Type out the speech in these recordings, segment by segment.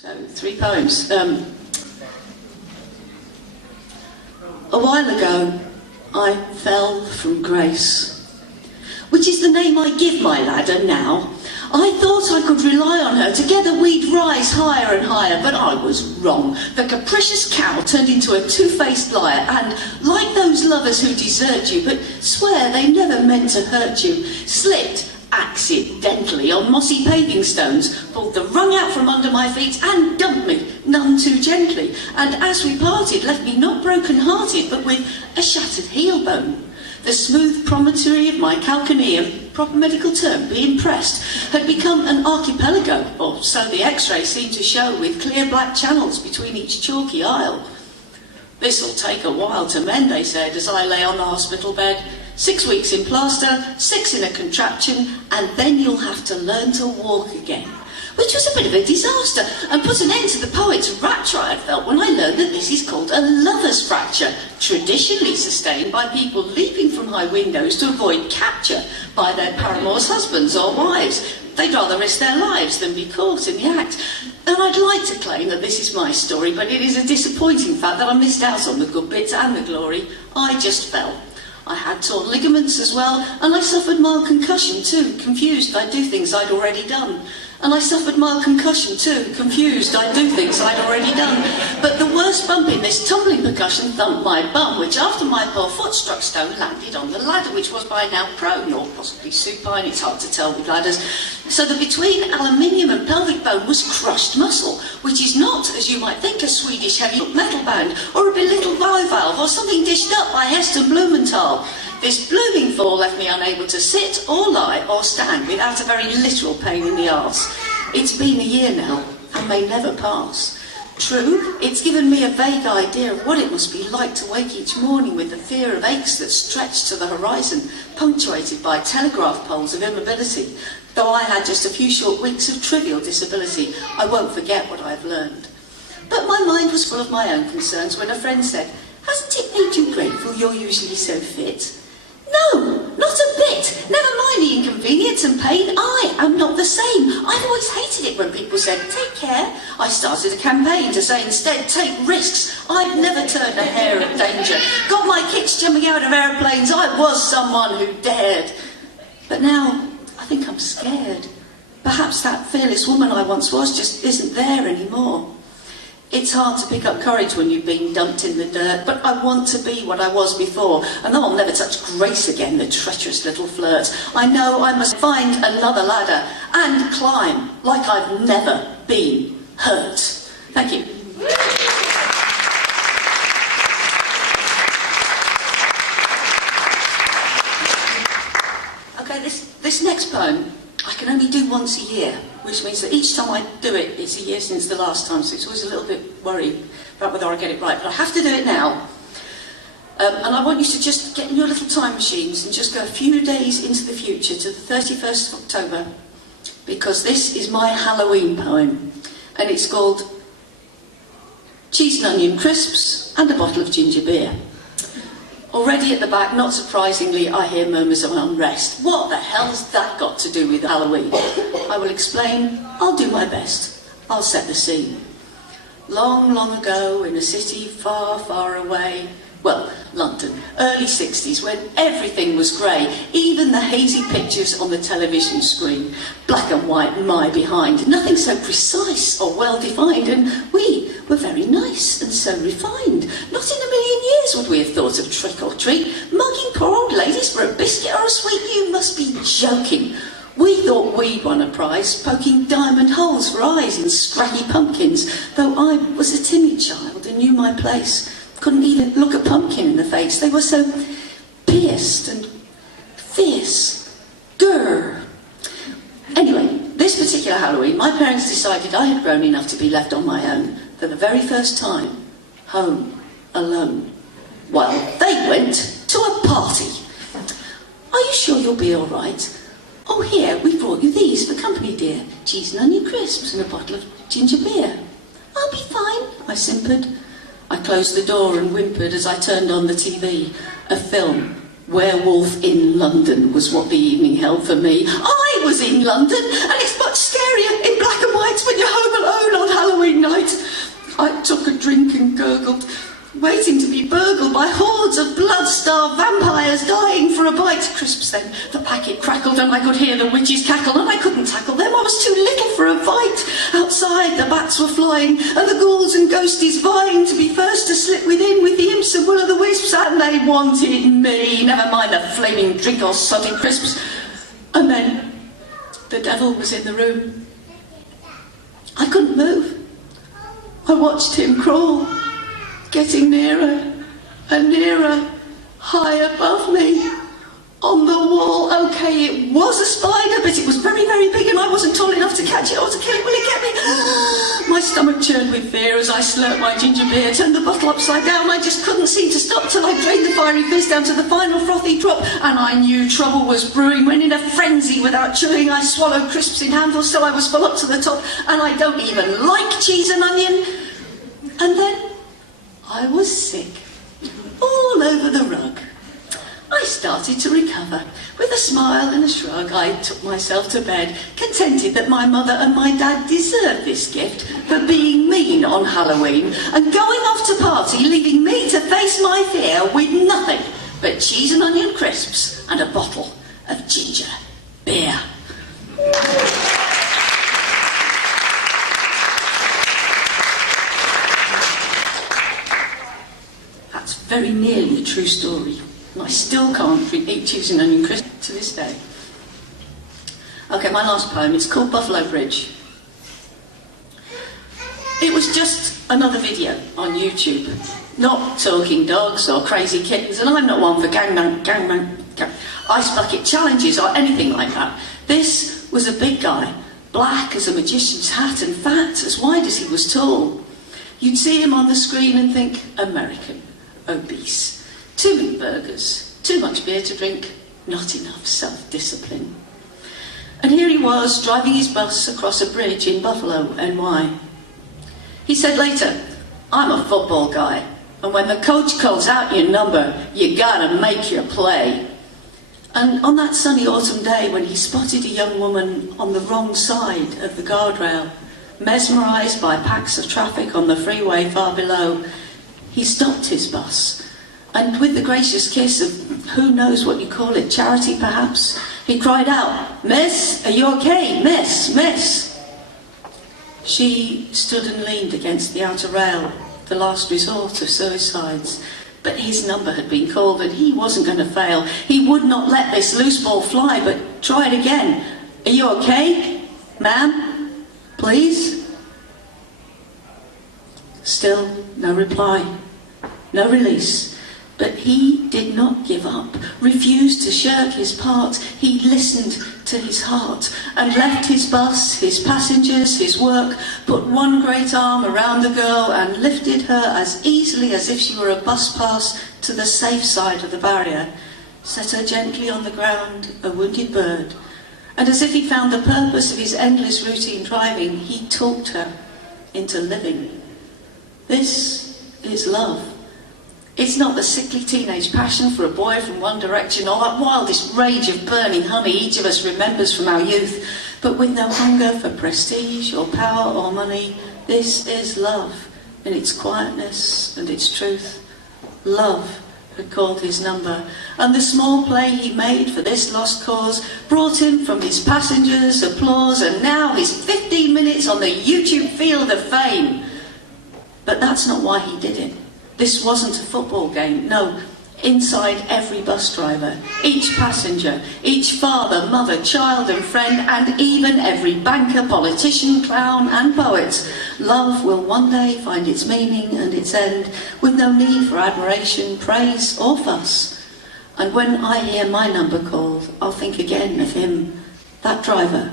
So, 3 poems. A while ago, I fell from grace, which is the name I give my ladder now. I thought I could rely on her, together we'd rise higher and higher, but I was wrong. The capricious cow turned into a two-faced liar, and, like those lovers who desert you, but swear they never meant to hurt you, slipped accidentally on mossy paving stones, pulled the rung out from under my feet and dumped me, none too gently, and as we parted left me not broken-hearted but with a shattered heel bone. The smooth promontory of my calcanee, a proper medical term, being pressed, had become an archipelago, or so the x-ray seemed to show, with clear black channels between each chalky isle. "This'll take a while to mend," they said, as I lay on the hospital bed. 6 weeks in plaster, 6 in a contraption, and then you'll have to learn to walk again. Which was a bit of a disaster, and put an end to the poet's rapture I had felt when I learned that this is called a lover's fracture, traditionally sustained by people leaping from high windows to avoid capture by their paramours' husbands or wives. They'd rather risk their lives than be caught in the act. And I'd like to claim that this is my story, but it is a disappointing fact that I missed out on the good bits and the glory. I just fell. I had torn ligaments as well, and I suffered mild concussion too, confused I'd do things I'd already done. And I suffered mild concussion too, confused I'd do things I'd already done. But the worst bump in this tumbling percussion thumped my bum, which after my poor foot struck stone landed on the ladder, which was by now prone, or possibly supine, it's hard to tell with ladders. So that between aluminium and pelvic bone was crushed muscle, which is not, as you might think, a Swedish heavy metal band, or a belittled bivalve, or something dished up by Heston Blumenthal. This blooming fall left me unable to sit or lie or stand without a very literal pain in the arse. It's been a year now and may never pass. True, it's given me a vague idea of what it must be like to wake each morning with the fear of aches that stretched to the horizon, punctuated by telegraph poles of immobility. Though I had just a few short weeks of trivial disability, I won't forget what I've learned. But my mind was full of my own concerns when a friend said, "Hasn't it made you grateful you're usually so fit?" No, not a bit. Never mind the inconvenience and pain. I am not the same. I've always hated it when people said, "Take care." I started a campaign to say instead, "Take risks." I've never turned a hair of danger. Got my kicks jumping out of aeroplanes. I was someone who dared. But now, I think I'm scared. Perhaps that fearless woman I once was just isn't there anymore. It's hard to pick up courage when you've been dumped in the dirt, but I want to be what I was before, and though I'll never touch grace again, the treacherous little flirt, I know I must find another ladder and climb like I've never been hurt. Thank you. Okay, this next poem I can only do once a year, which means that each time I do it, it's a year since the last time, so it's always a little bit worried about whether I get it right, but I have to do it now. And I want you to just get in your little time machines and just go a few days into the future to the 31st of October, because this is my Halloween poem, and it's called Cheese and Onion Crisps and a Bottle of Ginger Beer. Already at the back, not surprisingly, I hear murmurs of unrest. What the hell's that got to do with Halloween? I will explain. I'll do my best. I'll set the scene. Long, long ago, in a city far, far away, well, London, early 60s, when everything was grey, even the hazy pictures on the television screen. Black and white, my behind, nothing so precise or well-defined, and we were very nice and so refined. Not in a million years would we have thought of trick or treat, mugging poor old ladies for a biscuit or a sweet. You must be joking. We thought we'd won a prize, poking diamond holes for eyes in scraggy pumpkins, though I was a timid child and knew my place. Couldn't even look a pumpkin in the face. They were so pierced and fierce. Grr. Anyway, this particular Halloween, my parents decided I had grown enough to be left on my own for the very first time, home, alone, while they went to a party. "Are you sure you'll be all right? Oh, here, we brought you these for company, dear. Cheese and onion crisps and a bottle of ginger beer." "I'll be fine," I simpered. I closed the door and whimpered as I turned on the TV. A film, Werewolf in London, was what the evening held for me. I was in London, and it's much scarier in black and white when you're home alone on Halloween gurgled, waiting to be burgled by hordes of blood-starved vampires dying for a bite. Crisps then. The packet crackled and I could hear the witches cackle, and I couldn't tackle them. I was too little for a fight. Outside the bats were flying and the ghouls and ghosties vying to be first to slip within with the imps and will-o'-the-wisps, and they wanted me. Never mind the flaming drink or sodden crisps. And then the devil was in the room. I couldn't move. I watched him crawl, getting nearer and nearer, high above me, on the wall. Okay, it was a spider, but it was very, very big, and I wasn't tall enough to catch it or to kill it. Will it get me? My stomach churned with fear as I slurped my ginger beer, turned the bottle upside down. I just couldn't seem to stop till I drained the fiery fizz down to the final frothy drop, and I knew trouble was brewing when, in a frenzy without chewing, I swallowed crisps in handfuls till I was full up to the top, and I don't even like cheese and onion. And then I was sick, all over the rug. I started to recover. With a smile and a shrug, I took myself to bed, contented that my mother and my dad deserved this gift for being mean on Halloween and going off to party, leaving me to face my fear with nothing but cheese and onion crisps and a bottle of ginger beer. That's very nearly a true story. And I still can't eat cheese and onion crisps to this day. Okay, my last poem, it's called Buffalo Bridge. It was just another video on YouTube. Not talking dogs or crazy kittens, and I'm not one for gangbang, ice bucket challenges or anything like that. This was a big guy, black as a magician's hat and fat, as wide as he was tall. You'd see him on the screen and think, American, obese. Too many burgers, too much beer to drink, not enough self-discipline. And here he was, driving his bus across a bridge in Buffalo, NY. He said later, I'm a football guy, and when the coach calls out your number, you gotta make your play. And on that sunny autumn day when he spotted a young woman on the wrong side of the guardrail, mesmerised by packs of traffic on the freeway far below, he stopped his bus. And with the gracious kiss of, who knows what you call it, charity perhaps, he cried out, Miss, are you okay? Miss, miss. She stood and leaned against the outer rail, the last resort of suicides. But his number had been called and he wasn't going to fail. He would not let this loose ball fly, but try it again. Are you okay, ma'am? Please? Still no reply, no release. But he did not give up, refused to shirk his part. He listened to his heart and left his bus, his passengers, his work, put one great arm around the girl and lifted her as easily as if she were a bus pass to the safe side of the barrier, set her gently on the ground, a wounded bird, and as if he found the purpose of his endless routine driving, he talked her into living. This is love. It's not the sickly teenage passion for a boy from One Direction or that wildest rage of burning honey each of us remembers from our youth, but with no hunger for prestige or power or money. This is love in its quietness and its truth. Love had called his number, and the small play he made for this lost cause brought him from his passengers' applause and now his 15 minutes on the YouTube Field of Fame. But that's not why he did it. This wasn't a football game, no. Inside every bus driver, each passenger, each father, mother, child and friend, and even every banker, politician, clown and poet, love will one day find its meaning and its end, with no need for admiration, praise or fuss. And when I hear my number called, I'll think again of him, that driver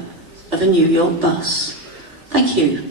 of a New York bus. Thank you.